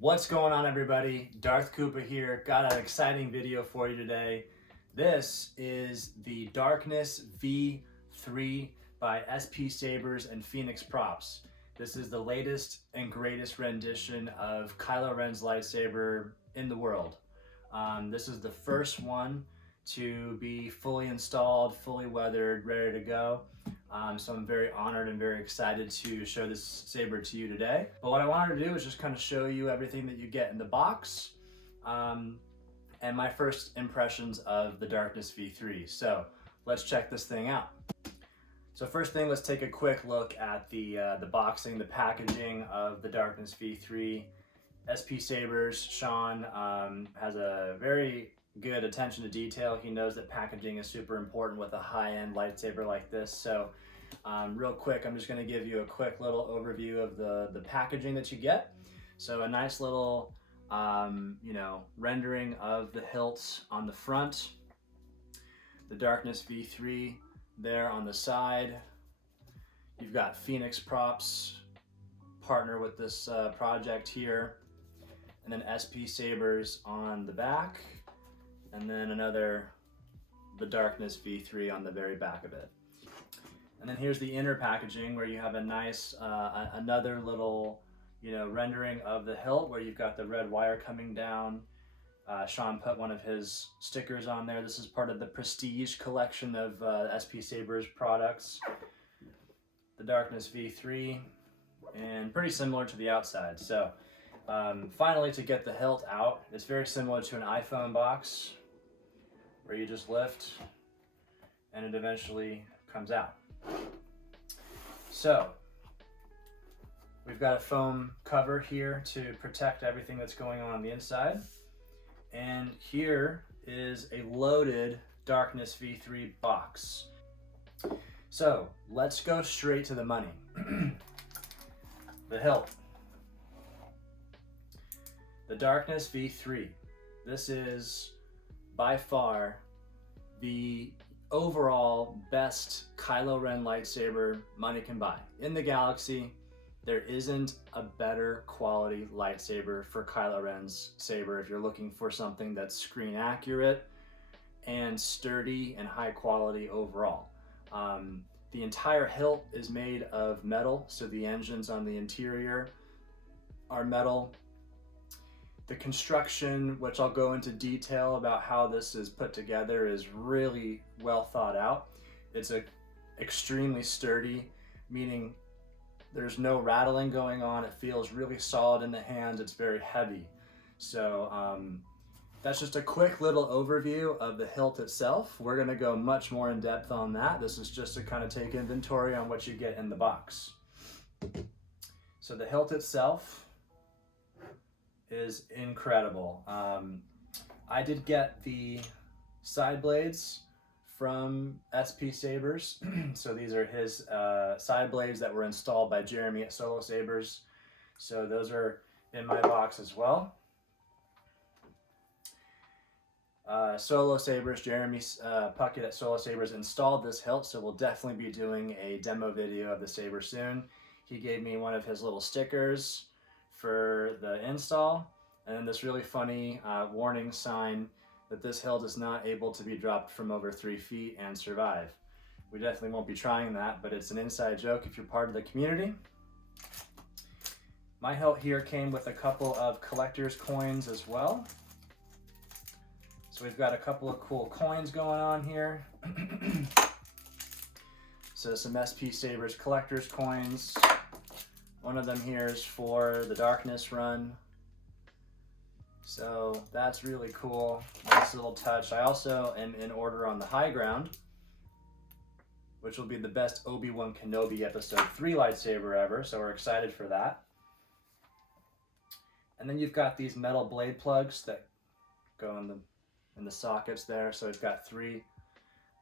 What's going on, everybody? Darth Koopa here. Got an exciting video for you today. This is the Darkness V2 by SP Sabers and Phoenix Props. This is the latest and greatest rendition of Kylo Ren's lightsaber in the world. This is the first one to be fully installed, fully weathered, ready to go. So I'm very honored and very excited to show this saber to you today. But what I wanted to do is just kind of show you everything that you get in the box and my first impressions of the Darkness V2. So let's check this thing out. So first thing, let's take a quick look at the boxing, the packaging of the Darkness V2. SP Sabers, Sean, has a very good attention to detail. He knows that packaging is super important with a high-end lightsaber like this. So real quick, I'm just going to give you a quick little overview of the packaging that you get. So a nice little rendering of the hilt on the front, the Darkness V2 there on the side. You've got Phoenix Props, partner with this project here, and then SP Sabers on the back, and then the Darkness V2 on the very back of it. And then here's the inner packaging where you have a nice, another little, rendering of the hilt where you've got the red wire coming down. Sean put one of his stickers on there. This is part of the Prestige collection of SP Sabers products. The Darkness V2, and pretty similar to the outside. So finally, to get the hilt out, it's very similar to an iPhone box, where you just lift and it eventually comes out. So we've got a foam cover here to protect everything that's going on the inside. And here is a loaded Darkness V2 box. So let's go straight to the money. The hilt. The Darkness V2. This is by far the overall best Kylo Ren lightsaber money can buy. In the galaxy, there isn't a better quality lightsaber for Kylo Ren's saber if you're looking for something that's screen accurate and sturdy and high quality overall. The entire hilt is made of metal, so the engines on the interior are metal. The construction, which I'll go into detail about how this is put together, is really well thought out. It's extremely sturdy, meaning there's no rattling going on. It feels really solid in the hand. It's very heavy. So that's just a quick little overview of the hilt itself. We're gonna go much more in depth on that. This is just to kind of take inventory on what you get in the box. So the hilt itself is incredible. I did get the side blades from SP Sabers. So these are his side blades that were installed by Jeremy at Solo Sabers. So those are in my box as well. Solo Sabers, Jeremy Puckett at Solo Sabers installed this hilt, so we'll definitely be doing a demo video of the saber soon. He gave me one of his little stickers for the install, and then this really funny warning sign that this hilt is not able to be dropped from over 3 feet and survive. We definitely won't be trying that, but it's an inside joke if you're part of the community. My hilt here came with a couple of collector's coins as well. So we've got a couple of cool coins going on here. So some SP Sabers collector's coins. One of them here is for the Darkness run. So that's really cool. Nice little touch. I also am in order on the high ground, which will be the best Obi-Wan Kenobi episode 3 lightsaber ever. So we're excited for that. And then you've got these metal blade plugs that go in the sockets there. So we've got 3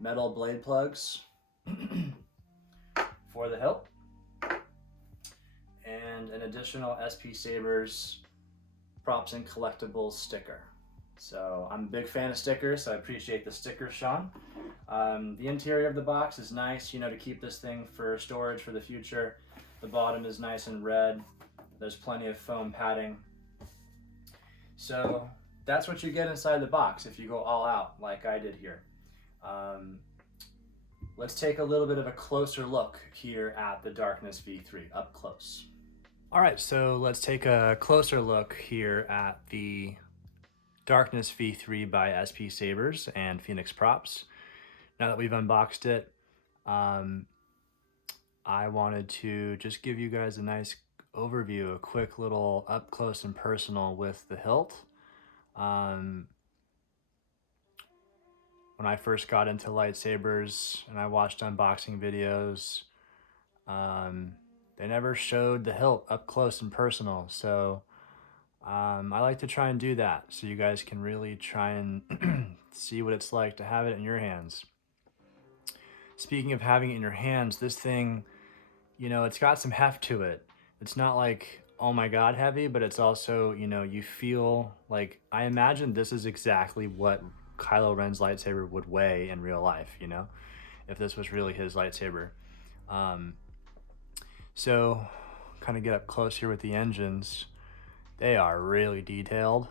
metal blade plugs for the hilt, and an additional SP Sabers Props and Collectibles sticker. So I'm a big fan of stickers, so I appreciate the stickers, Sean. The interior of the box is nice, to keep this thing for storage for the future. The bottom is nice and red. There's plenty of foam padding So that's what you get inside the box if you go all out like I did here. Let's take a little bit of a closer look here at the Darkness V3 up close. All right, so let's take a closer look here at the Darkness V3 by SP Sabers and Phoenix Props. Now that we've unboxed it, I wanted to just give you guys a nice overview, a quick little up close and personal with the hilt. When I first got into lightsabers and I watched unboxing videos, they never showed the hilt up close and personal. So I like to try and do that so you guys can really try and see what it's like to have it in your hands. Speaking of having it in your hands, this thing, you know, it's got some heft to it. It's not like, oh my God, heavy, but it's also, you know, you feel like, I imagine this is exactly what Kylo Ren's lightsaber would weigh in real life, you know, if this was really his lightsaber. So kind of get up close here with the engines. They are really detailed,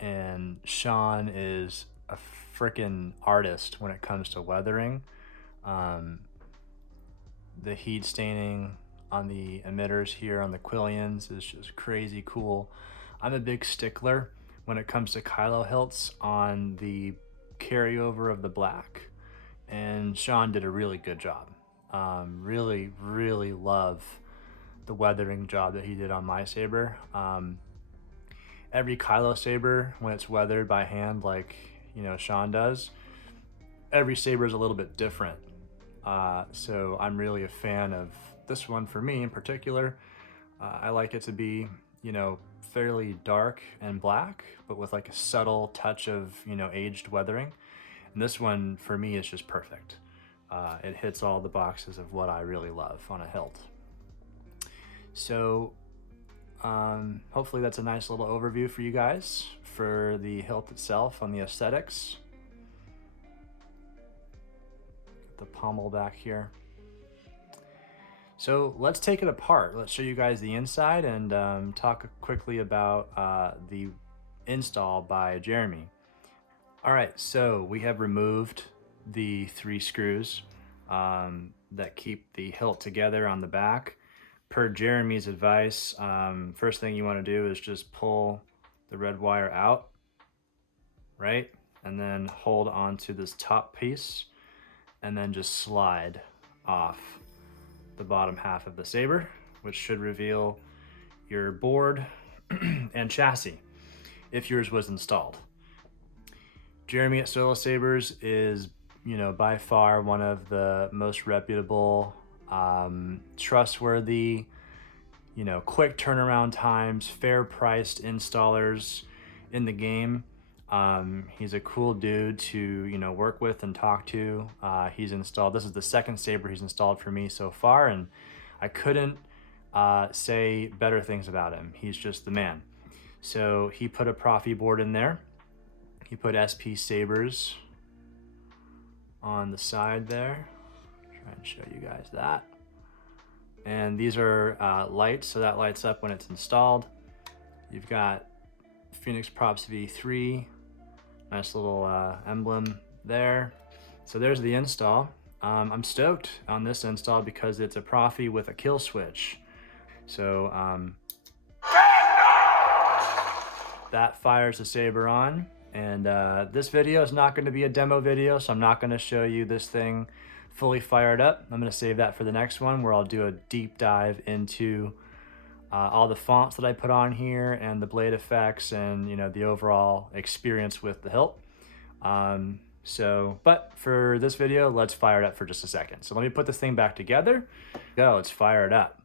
and Sean is a freaking artist when it comes to weathering. The heat staining on the emitters here on the Quillians is just crazy cool. I'm a big stickler when it comes to Kylo hilts on the carryover of the black, and Sean did a really good job. Really love the weathering job that he did on my saber. Every Kylo saber, when it's weathered by hand like, you know, Sean does, every saber is a little bit different. So I'm really a fan of this one for me in particular. I like it to be, you know, fairly dark and black, but with like a subtle touch of, you know, aged weathering. And this one for me is just perfect. It hits all the boxes of what I really love on a hilt. So hopefully that's a nice little overview for you guys for the hilt itself on the aesthetics. Get the pommel back here. So let's take it apart. Let's show you guys the inside and talk quickly about the install by Jeremy. All right, so we have removed the 3 screws that keep the hilt together on the back. Per Jeremy's advice, first thing you want to do is just pull the red wire out, right? And then hold onto this top piece and then just slide off the bottom half of the saber, which should reveal your board and chassis if yours was installed. Jeremy at Solo Sabers is, you know, by far one of the most reputable, trustworthy, you know, quick turnaround times, fair priced installers in the game. He's a cool dude to, you know, work with and talk to. He's installed, this is the second saber he's installed for me so far, and I couldn't say better things about him. He's just the man. So he put a Proffie board in there. He put SP Sabers on the side there. Try and show you guys that. And these are lights, so that lights up when it's installed. You've got Phoenix Props V3, nice little emblem there. So there's the install. I'm stoked on this install because it's a Proffie with a kill switch. So that fires the saber on. And this video is not going to be a demo video, so I'm not going to show you this thing fully fired up. I'm going to save that for the next one where I'll do a deep dive into all the fonts that I put on here and the blade effects and, you know, the overall experience with the hilt. But for this video, let's fire it up for just a second. So let me put this thing back together. Go, let's fire it up.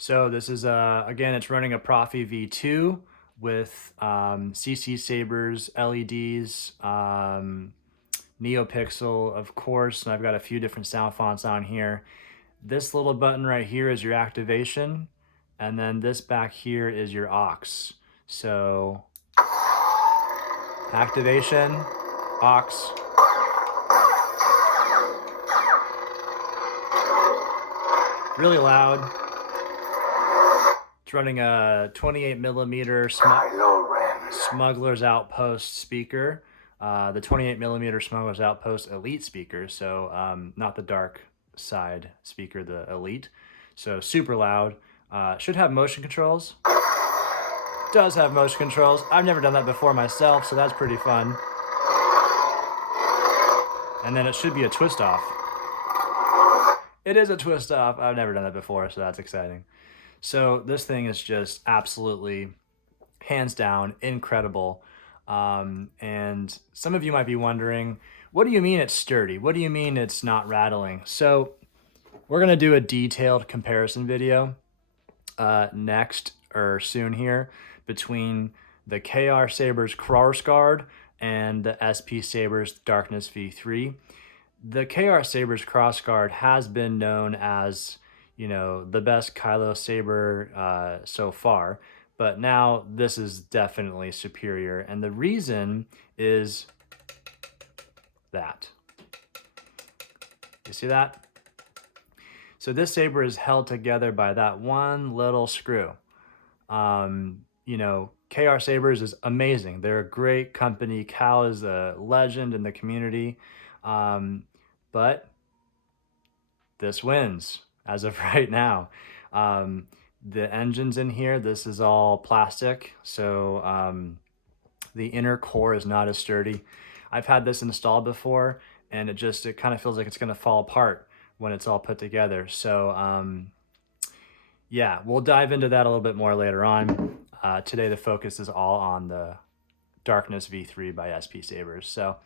So this is, again, it's running a Proffie V2 with CC Sabers, LEDs, NeoPixel, of course, and I've got a few different sound fonts on here. This little button right here is your activation, and then this back here is your aux. So activation, aux. Really loud. It's running a 28mm Smuggler's Outpost speaker. The 28mm Smuggler's Outpost Elite speaker, so not the dark side speaker, the Elite. So super loud. Should have motion controls. Does have motion controls. I've never done that before myself, so that's pretty fun. And then it should be a twist off. It is a twist off. I've never done that before, so that's exciting. So this thing is just absolutely, hands down, incredible. And some of you might be wondering, what do you mean it's sturdy? What do you mean it's not rattling? So we're gonna do a detailed comparison video next or soon here between the KR Sabers Skarsgård and the SP Sabers Darkness V3. The KR Sabers Skarsgård has been known as, you know, the best Kylo saber so far, but now this is definitely superior. And the reason is that. You see that? So this saber is held together by that one little screw. You know, KR Sabers is amazing. They're a great company. Cal is a legend in the community. But this wins as of right now. The engine's in here. This is all plastic, so the inner core is not as sturdy. I've had this installed before, and it kind of feels like it's going to fall apart when it's all put together. So yeah, we'll dive into that a little bit more later on. Today the focus is all on the Darkness V3 by SP Sabers. So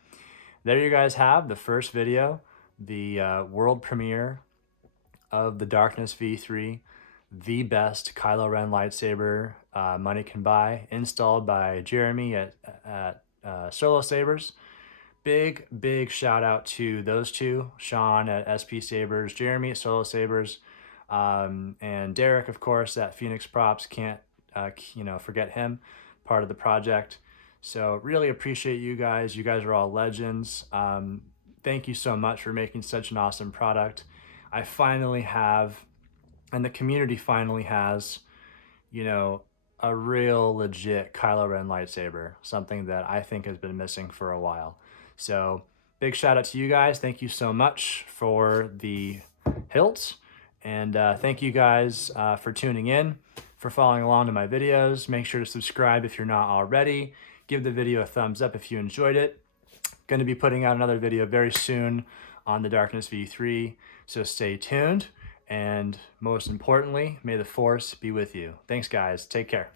there you guys have the first video, the world premiere of the Darkness V3, the best Kylo Ren lightsaber money can buy, installed by Jeremy at Solo Sabers. Big shout out to those two, Sean at SP Sabers, Jeremy at Solo Sabers, and Derek, of course, at Phoenix Props. Can't forget him, part of the project. So really appreciate you guys. You guys are all legends. Thank you so much for making such an awesome product. I finally have, and the community finally has, you know, a real legit Kylo Ren lightsaber, something that I think has been missing for a while. So big shout out to you guys. Thank you so much for the hilt. And thank you guys for tuning in, for following along to my videos. Make sure to subscribe if you're not already. Give the video a thumbs up if you enjoyed it. Going to be putting out another video very soon on the Darkness V3, so stay tuned. And most importantly, may the Force be with you. Thanks, guys. Take care.